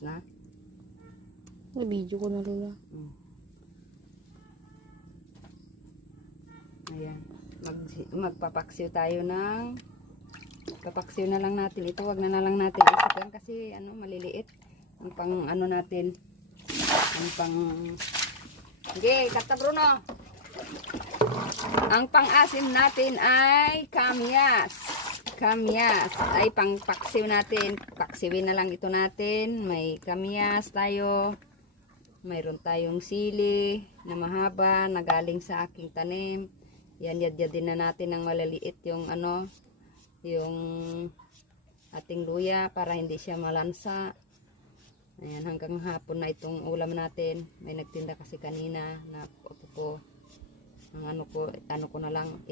na. Na-video ko na lula. Mm. Ayan. Mag, magpapaksiw tayo ng papaksiw na lang natin ito. Wag na na lang natin isigan kasi ano maliliit. Ang pang ano natin. Ang pang Sige, kata Bruno. Ang pang-asim natin ay kamyas. Kamyas. Ay pang paksiw natin. Paksiwin na lang ito natin. May kamyas tayo. Mayroon tayong sili na mahaba na galing sa aking tanim. Yan, yadyadin na natin ng malaliit yung ano, yung ating luya para hindi siya malansa. Ayan, hanggang hapon na itong ulam natin. May nagtinda kasi kanina na po, po ang ano ko, ano ko na lang,